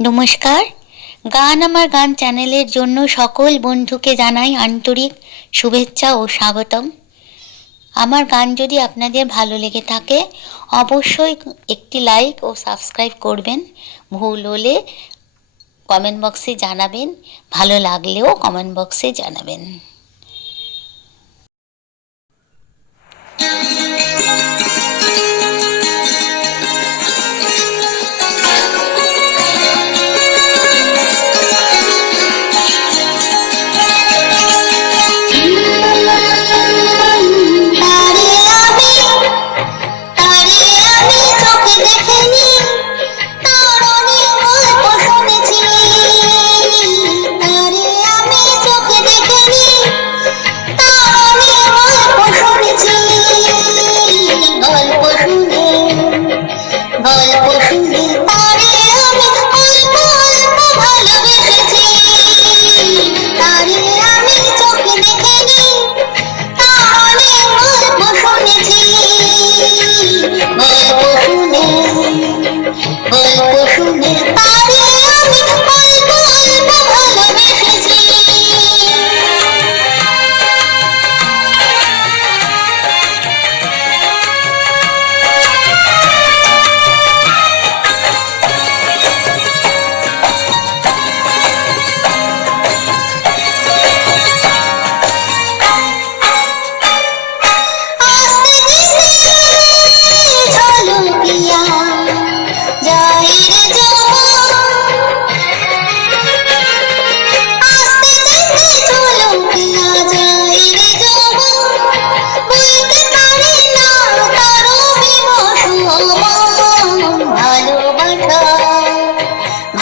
নমস্কার। গান আমার গান চ্যানেলের জন্য সকল বন্ধুকে জানাই আন্তরিক শুভেচ্ছা ও স্বাগতম। আমার গান যদি আপনাদের ভালো লেগে থাকে অবশ্যই একটি লাইক ও সাবস্ক্রাইব করবেন। ভুল হলে কমেন্ট বক্সে জানাবেন, ভালো লাগলেও কমেন্ট বক্সে জানাবেন।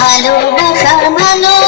ভালোবাসা ভালো